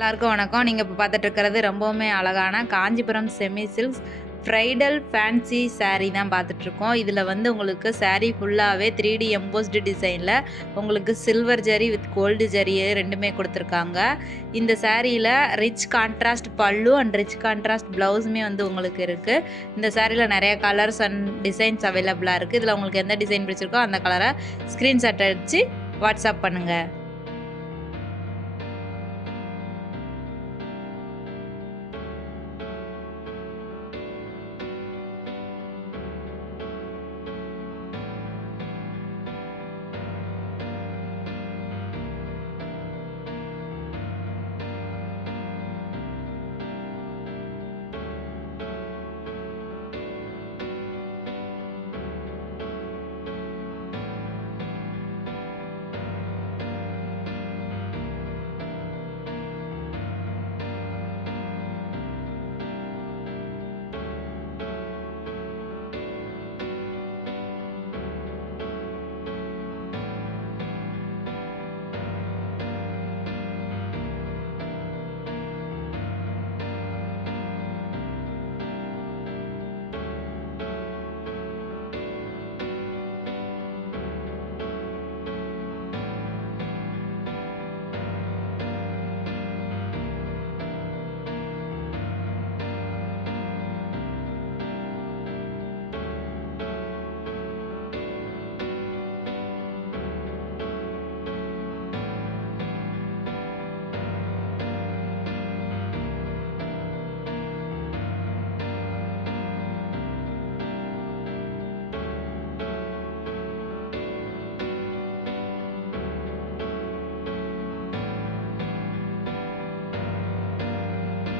எல்லாருக்கும் வணக்கம். நீங்கள் இப்போ பார்த்துட்டு இருக்கிறது ரொம்பவுமே அழகான Kanchipuram semi silks Friedel fancy sari தான் பார்த்துட்ருக்கோம். இதில் வந்து உங்களுக்கு சாரீ ஃபுல்லாகவே 3D எம்போஸ்டு டிசைனில் உங்களுக்கு silver zari with gold zari ரெண்டுமே கொடுத்துருக்காங்க. இந்த சாரியில் ரிச் கான்ட்ராஸ்ட் பல்லு அண்ட் ரிச் கான்ட்ராஸ்ட் ப்ளவுஸுமே வந்து உங்களுக்கு இருக்குது. இந்த சாரியில் நிறைய கலர்ஸ் அண்ட் டிசைன்ஸ் அவைலபிளாக இருக்குது. இதில் உங்களுக்கு எந்த டிசைன் பிடிச்சிருக்கோ அந்த கலரை ஸ்க்ரீன்ஷாட் அடித்து வாட்ஸ்அப் பண்ணுங்கள்.